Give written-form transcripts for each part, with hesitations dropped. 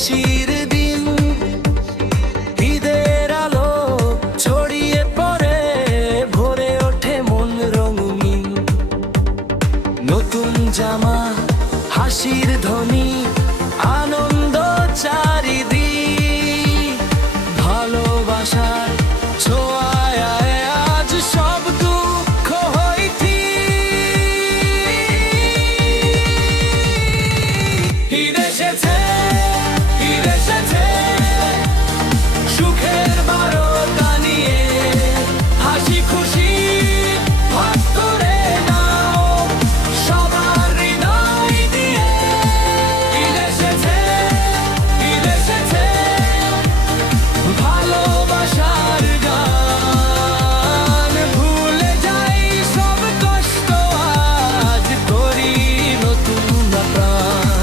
খুশির দিন, ঈদের আলো ছড়িয়ে পড়ে, ভরে ওঠে মন রঙিন। নতুন জামা, হাসির ধ্বনি, আনন্দ চারিদিক, ভালোবাসার ছোঁয়ায় আজ সব দুঃখ হইতি। ঈদ এসেছে, ঈদ এসেছে, সুখের বারতা নিয়ে, হাসি খুশি ভাগ করে নাও সবার হৃদয় দিয়ে। ঈদ এসেছে, ঈদ এসেছে, ভালোবাসার গান, ভুলে যাই সব কষ্ট, আজ করি নতুন প্রাণ।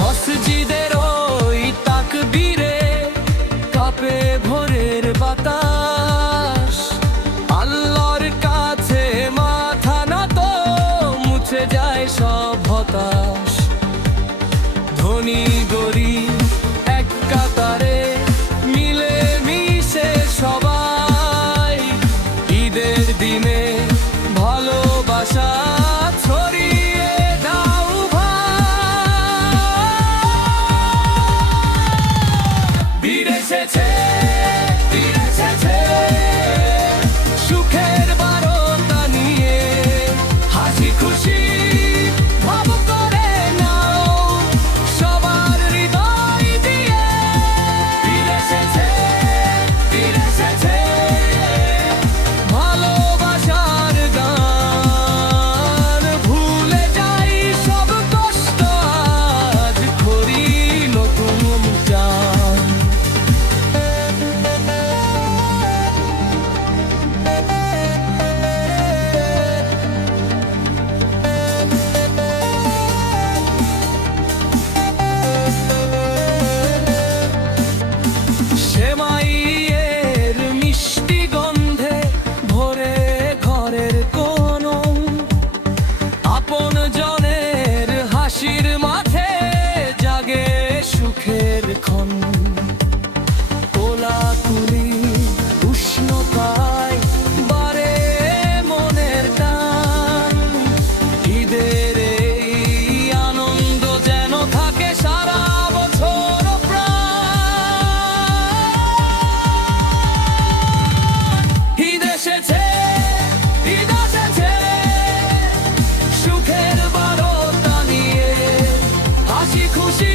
মসজিদের ওই তাকবীরে কাঁপে ভোরের বাতাস, আল্লাহর কাছে মাথা নত, মুছে যায় সব হতাশ। ধনী গরিব এক কাতারে, মিলে মিশে সবাই, ঈদের দিনে ভালোবাসা ছড়িয়ে দাও ভাই। ঈদ এসেছে, ঈদ এসেছে, সুখের বারতা নিয়ে, হাসি খুশি ভাব করে নাও সবার হৃদয় দিয়ে। ঈদ এসেছে, ঈদ এসেছে, ভালোবাসার গান, ভুলে যাই সব কষ্ট, আজ করি নতুন চান। সেমাইয়ের মিষ্টি গন্ধে ভরে ঘরের কোণ, আপন জনের হাসির মাঝে জাগে সুখের ক্ষণ। কোলাকুলি উষ্ণতায় বাড়ে মনের টান, ঈদের এই আনন্দ যেন থাকে সারা বছর প্রাণ। ঈদ এসেছে, ঈদ এসেছে, সুখের বারতা নিয়ে, হাসি খুশি